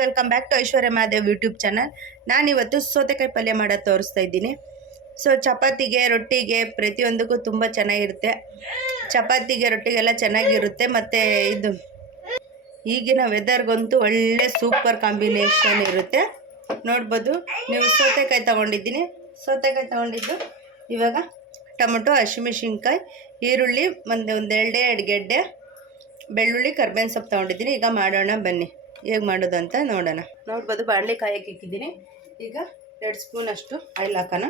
Welcome back to Aishwarya Mahadev YouTube channel. ನಾನಿವತ್ತು ಸೌತೆಕಾಯಿ ಪಲ್ಯ ಮಾಡೋದು ತೋರಿಸ್ತಾ ಇದ್ದೀನಿ. ಸೊ ಚಪಾತಿಗೆ ರೊಟ್ಟಿಗೆ ಪ್ರತಿಯೊಂದಕ್ಕೂ ತುಂಬ ಚೆನ್ನಾಗಿರುತ್ತೆ. ಚಪಾತಿಗೆ ರೊಟ್ಟಿಗೆಲ್ಲ ಚೆನ್ನಾಗಿರುತ್ತೆ. ಮತ್ತು ಇದು ಈಗಿನ ವೆದರ್ಗಂತೂ ಒಳ್ಳೆ ಸೂಪರ್ ಕಾಂಬಿನೇಷನ್ ಇರುತ್ತೆ. ನೋಡ್ಬೋದು ನೀವು ಸೌತೆಕಾಯಿ ತೊಗೊಂಡಿದ್ದು. ಇವಾಗ ಟೊಮೊಟೊ, ಹಸಿಮೆಣಸಿನ್ಕಾಯಿ, ಈರುಳ್ಳಿ, ಒಂದು ಎರಡೇ ಗೆಡ್ಡೆ, ಬೆಳ್ಳುಳ್ಳಿ, ಕರ್ಬೇವಿನ ಸೊಪ್ಪು ತೊಗೊಂಡಿದ್ದೀನಿ. ಈಗ ಮಾಡೋಣ ಬನ್ನಿ, ಹೇಗೆ ಮಾಡೋದು ಅಂತ ನೋಡೋಣ. ನೋಡ್ಬೋದು ಬಾಣಲೆ ಕಾಯಕ್ಕೆ ಇಕ್ಕಿದ್ದೀನಿ. ಈಗ 2 ಸ್ಪೂನ್ ಅಷ್ಟು ಆಯಿಲ್ ಹಾಕೋಣ.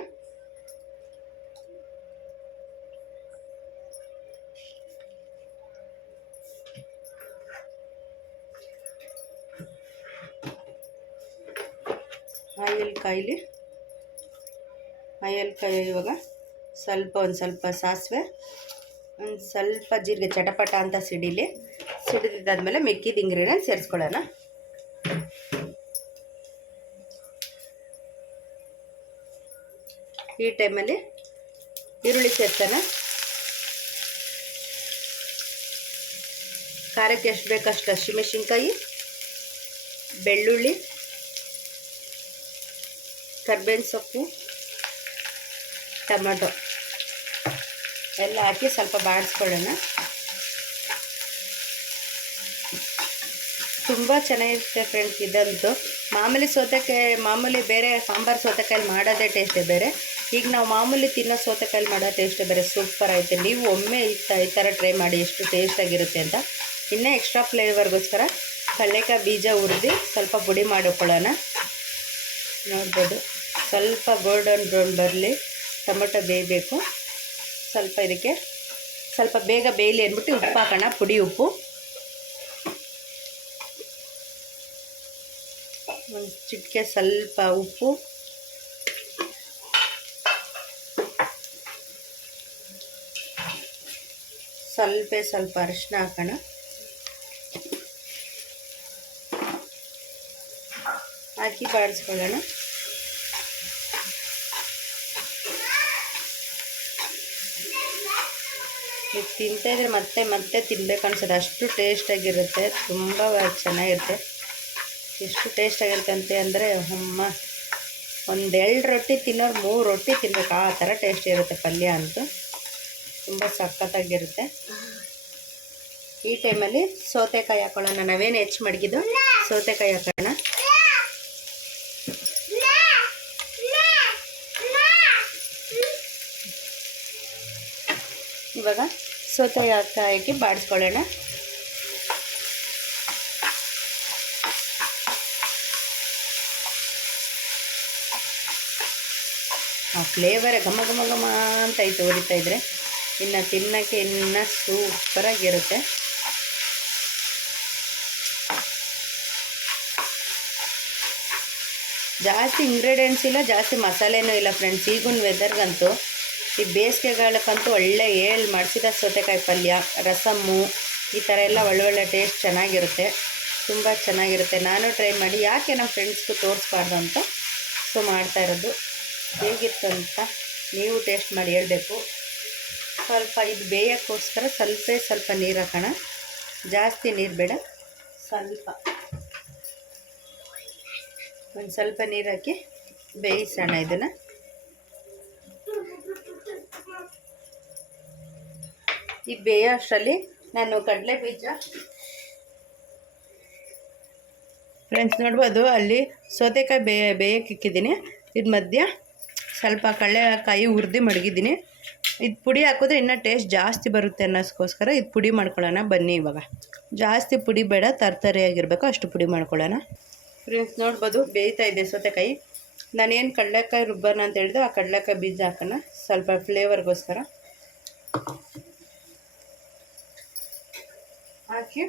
ಆಯಿಲ್ ಕಾಯಿ ಇವಾಗ ಒಂದು ಸ್ವಲ್ಪ ಸಾಸಿವೆ, ಒಂದು ಸ್ವಲ್ಪ ಜೀರಿಗೆ ಚಟಪಟ ಅಂತ ಸಿಡಿದಿದ್ದಾದ್ಮೇಲೆ ಮಿಕ್ಕಿದ ಇಂಗ್ರೀಡಿಯೆಂಟ್ ಸೇರಿಸ್ಕೊಳ್ಳೋಣ. ಈ ಟೈಮಲ್ಲಿ ಈರುಳ್ಳಿ ಸೇರ್ಸೋಣ. ಖಾರಕ್ಕೆ ಎಷ್ಟು ಬೇಕಷ್ಟು ಹಸಿಮೆಣಸಿನ್ಕಾಯಿ, ಬೆಳ್ಳುಳ್ಳಿ, ಕರ್ಬೇವಿನ ಸೊಪ್ಪು, ಟೊಮೆಟೊ ಎಲ್ಲ ಹಾಕಿ ಸ್ವಲ್ಪ ಬಾಡಿಸ್ಕೊಳ್ಳೋಣ. ತುಂಬ ಚೆನ್ನಾಗಿರುತ್ತೆ ಫ್ರೆಂಡ್ಸ್ ಇದಂತೂ. ಮಾಮೂಲಿ ಬೇರೆ ಸಾಂಬಾರು ಸೌತೆಕಾಯಲ್ಲಿ ಮಾಡೋದೇ ಟೇಸ್ಟೇ ಬೇರೆ. ಈಗ ನಾವು ಮಾಮೂಲಿ ತಿನ್ನೋ ಸೌತೆಕಾಯಲ್ಲಿ ಮಾಡೋ ಟೇಸ್ಟೇ ಬೇರೆ. ಸೂಪರ್ ಆಯಿತು. ನೀವು ಒಮ್ಮೆ ಈ ಥರ ಟ್ರೈ ಮಾಡಿ ಎಷ್ಟು ಟೇಸ್ಟಾಗಿರುತ್ತೆ ಅಂತ. ಇನ್ನೂ ಎಕ್ಸ್ಟ್ರಾ ಫ್ಲೇವರ್ಗೋಸ್ಕರ ಕಡಲೆಕಾಯಿ ಬೀಜ ಹುರಿದು ಸ್ವಲ್ಪ ಪುಡಿ ಮಾಡಿಕೊಳ್ಳೋಣ. ನೋಡ್ಬೋದು ಸ್ವಲ್ಪ ಗೋಲ್ಡನ್ ಬ್ರೌನ್ ಬರಲಿ. ಟೊಮೊಟೊ ಬೇಯಬೇಕು. ಇದಕ್ಕೆ ಸ್ವಲ್ಪ ಬೇಗ ಬೇಯಲಿ ಅಂದ್ಬಿಟ್ಟು ಉಪ್ಪು ಹಾಕೋಣ. ಪುಡಿ ಉಪ್ಪು, ಒಂದು ಚಿಟಿಕೆ ಸ್ವಲ್ಪ ಉಪ್ಪು, ಸ್ವಲ್ಪ ಅರಿಶಿನ ಹಾಕೋಣ. ಹಾಕಿ ಬಾಡಿಸ್ಕೊಳ್ಳೋಣ. ಇದು ತಿಂತಾಯಿದ್ರೆ ಮತ್ತೆ ತಿನ್ಬೇಕು ಅನ್ಸೋದು, ಅಷ್ಟು ಟೇಸ್ಟಾಗಿರುತ್ತೆ. ತುಂಬ ಚೆನ್ನಾಗಿರುತ್ತೆ. ಎಷ್ಟು ಟೇಸ್ಟಾಗಿರುತ್ತೆ ಅಂದರೆ ಒಂದು 2 ರೊಟ್ಟಿ ತಿನ್ನೋರು 3 ರೊಟ್ಟಿ ತಿನ್ಬೇಕು, ಆ ಥರ ಟೇಸ್ಟ್ ಇರುತ್ತೆ ಪಲ್ಯ ಅಂತೂ. ತುಂಬ ಸಖತ್ತಾಗಿರುತ್ತೆ. ಈ ಟೈಮಲ್ಲಿ ಸೌತೆಕಾಯಿ ಹಾಕೊಳ್ಳೋಣ. ನಾವೇನು ಹೆಚ್ಚು ಮಡಗಿದ್ದು ಸೌತೆಕಾಯಿ ಹಾಕೋಣ. ಇವಾಗ ಸೌತೆಕಾಯಿ ಬಾಡಿಸ್ಕೊಳ್ಳೋಣ. ಆ ಫ್ಲೇವರ್ ಘಮ ಅಂತ ಐತೆ ಉರಿತಾ ಇದ್ರೆ. ಇನ್ನು ತಿನ್ನೋಕ್ಕೆ ಇನ್ನೂ ಸೂಪರಾಗಿರುತ್ತೆ. ಜಾಸ್ತಿ ಇಂಗ್ರೀಡಿಯೆಂಟ್ಸ್ ಇಲ್ಲ, ಜಾಸ್ತಿ ಮಸಾಲೆನೂ ಇಲ್ಲ ಫ್ರೆಂಡ್ಸ್. ಈಗಿನ ವೆದರ್ಗಂತೂ ಈ ಬೇಸಿಗೆಗಾಲಕ್ಕಂತೂ ಒಳ್ಳೆ ಮಾಡಿಸಿದ ಸೌತೆಕಾಯಿ ಪಲ್ಯ, ರಸಮ್ಮು, ಈ ಥರ ಎಲ್ಲ ಒಳ್ಳೊಳ್ಳೆ ಟೇಸ್ಟ್ ಚೆನ್ನಾಗಿರುತ್ತೆ. ತುಂಬ ಚೆನ್ನಾಗಿರುತ್ತೆ. ನಾನು ಟ್ರೈ ಮಾಡಿ ಯಾಕೆ ನಮ್ಮ ಫ್ರೆಂಡ್ಸ್ಗೂ ತೋರಿಸ್ಬಾರ್ದು ಅಂತ ಮಾಡ್ತಾ ಇರೋದು. ಹೇಗಿತ್ತು ಅಂತ ನೀವು ಟೇಸ್ಟ್ ಮಾಡಿ ಹೇಳಬೇಕು. ಇದು ಬೇಯೋಕ್ಕೋಸ್ಕರ ಸ್ವಲ್ಪ ನೀರು ಹಾಕೋಣ. ಜಾಸ್ತಿ ನೀರು ಬೇಡ, ಒಂದು ಸ್ವಲ್ಪ ನೀರು ಹಾಕಿ ಬೇಯಿಸೋಣ ಇದನ್ನು. ಈ ಬೇಯೋ ಅಷ್ಟರಲ್ಲಿ ನಾನು ಕಡಲೆ ಬೀಜ ಫ್ರೆಂಡ್ಸ್ ನೋಡ್ಬೋದು, ಅಲ್ಲಿ ಸೌತೆಕಾಯಿ ಬೇಯಕ್ಕೆ ಇಕ್ಕಿದ್ದೀನಿ. ಇದು ಮಧ್ಯ ಸ್ವಲ್ಪ ಕಡಲೆಕಾಯಿ ಹುರಿದು ಮಡಗಿದ್ದೀನಿ. ಇದು ಪುಡಿ ಹಾಕಿದ್ರೆ ಇನ್ನೂ ಟೇಸ್ಟ್ ಜಾಸ್ತಿ ಬರುತ್ತೆ ಅನ್ನೋಸ್ಕೋಸ್ಕರ ಇದು ಪುಡಿ ಮಾಡ್ಕೊಳ್ಳೋಣ ಬನ್ನಿ. ಇವಾಗ ಜಾಸ್ತಿ ಪುಡಿ ಬೇಡ, ತರತರಿಯಾಗಿರಬೇಕು ಅಷ್ಟು ಪುಡಿ ಮಾಡ್ಕೊಳ್ಳೋಣ. ಫ್ರೆಂಡ್ಸ್ ನೋಡ್ಬೋದು ಬೇಯ್ತಾ ಇದೆ ಸೌತೆಕಾಯಿ. ನಾನೇನು ಕಡಲೆಕಾಯಿ ರುಬ್ಬೋಣ ಅಂತ ಹೇಳಿದೆ, ಆ ಕಡಲೆಕಾಯಿ ಬೀಜ ಹಾಕೋಣ ಸ್ವಲ್ಪ ಫ್ಲೇವರ್ಗೋಸ್ಕರ. ಹಾಕಿ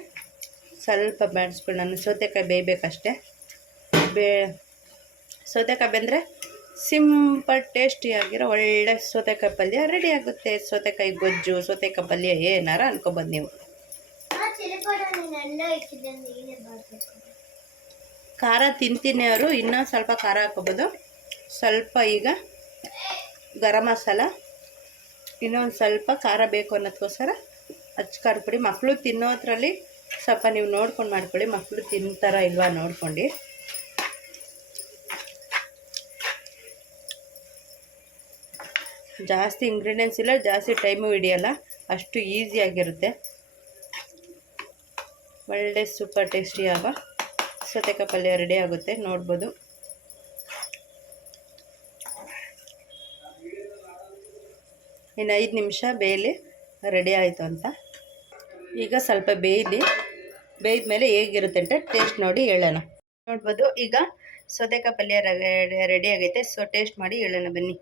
ಸ್ವಲ್ಪ ಬಾಡಿಸ್ಕೊಳ್ಳೋಣ. ಸೌತೆಕಾಯಿ ಬೇಯಬೇಕಷ್ಟೆ. ಸೌತೆಕಾಯಿ ಬೆಂದರೆ ಸಿಂಪಲ್ ಟೇಸ್ಟಿಯಾಗಿರೋ ಒಳ್ಳೆ ಸೌತೆಕಾಯಿ ಪಲ್ಯ ರೆಡಿ ಆಗುತ್ತೆ. ಸೌತೆಕಾಯಿ ಗೊಜ್ಜು, ಸೌತೆಕಾಯಿ ಪಲ್ಯ ಏನಾರ ಅನ್ಕೊಬೋದು ನೀವು. ಖಾರ ತಿಂತೀನಿ ಅವರು ಇನ್ನೂ ಸ್ವಲ್ಪ ಖಾರ ಹಾಕೋಬೋದು. ಸ್ವಲ್ಪ ಈಗ ಗರಂ ಮಸಾಲ, ಇನ್ನೊಂದು ಸ್ವಲ್ಪ ಖಾರ ಬೇಕು ಅನ್ನೋದಕ್ಕೋಸ್ಕರ ಅಚ್ಚ ಖಾರ ಪುಡಿ. ಮಕ್ಕಳು ತಿನ್ನೋದ್ರಲ್ಲಿ ಸ್ವಲ್ಪ ನೀವು ನೋಡ್ಕೊಂಡು ಮಾಡ್ಕೊಳ್ಳಿ, ಮಕ್ಕಳು ತಿಂತಾರ ಇಲ್ವಾ ನೋಡ್ಕೊಂಡು. ಜಾಸ್ತಿ ಇಂಗ್ರೀಡಿಯೆಂಟ್ಸ್ ಇಲ್ಲ, ಜಾಸ್ತಿ ಟೈಮು ಹಿಡಿಯಲ್ಲ, ಅಷ್ಟು ಈಸಿಯಾಗಿರುತ್ತೆ. ಒಳ್ಳೆ ಸೂಪರ್ ಟೇಸ್ಟಿಯಾಗ ಸೌತೆಕಾಯಿ ಪಲ್ಯ ರೆಡಿ ಆಗುತ್ತೆ, ನೋಡ್ಬೋದು. ಇನ್ನು 5 ನಿಮಿಷ ಬೇಯಲಿ, ರೆಡಿ ಆಯಿತು ಅಂತ. ಈಗ ಸ್ವಲ್ಪ ಬೇಯ್ದ ಮೇಲೆ ಹೇಗಿರುತ್ತೆ ಅಂತ ಟೇಸ್ಟ್ ನೋಡಿ ಹೇಳೋಣ. ನೋಡ್ಬೋದು ಈಗ ಸೌತೆಕಾಯಿ ಪಲ್ಯ ರೆಡಿ ಆಗೈತೆ. ಸೊ ಟೇಸ್ಟ್ ಮಾಡಿ ಹೇಳೋಣ ಬನ್ನಿ.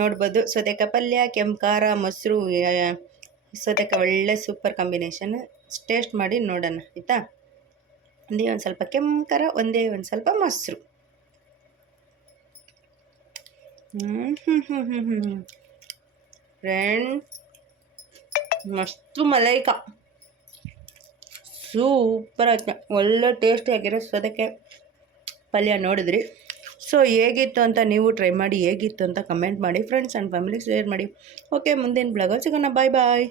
ನೋಡ್ಬೋದು ಸೌತೆಕಾಯಿ ಪಲ್ಯ, ಕೆಂಪು ಖಾರ, ಮೊಸರು, ಸೌತೆಕಾಯಿ ಒಳ್ಳೆ ಸೂಪರ್ ಕಾಂಬಿನೇಷನ್. ಟೇಸ್ಟ್ ಮಾಡಿ ನೋಡೋಣ ಆಯಿತಾ. ಒಂದೇ ಒಂದು ಸ್ವಲ್ಪ ಕೆಂಪು ಖಾರ, ಒಂದೇ ಒಂದು ಸ್ವಲ್ಪ ಮೊಸರು. ಫ್ರೆಂಡ್, ಮಸ್ತು ಮಲೈಕ, ಸೂಪರ್ ಆಯ್ತು. ಒಳ್ಳೆ ಟೇಸ್ಟಿಯಾಗಿರೋ ಸೌತೆಕಾಯಿ ಪಲ್ಯ ನೋಡಿದ್ರಿ. ಸೊ ಹೇಗಿತ್ತು ಅಂತ ನೀವು ಟ್ರೈ ಮಾಡಿ, ಹೇಗಿತ್ತು ಅಂತ ಕಮೆಂಟ್ ಮಾಡಿ, ಫ್ರೆಂಡ್ಸ್ ಆ್ಯಂಡ್ ಫ್ಯಾಮಿಲಿಗೆ ಶೇರ್ ಮಾಡಿ. ಓಕೆ, ಮುಂದಿನ ಬ್ಲಾಗಲ್ಲಿ ಸಿಗೋಣ. ಬಾಯ್ ಬಾಯ್.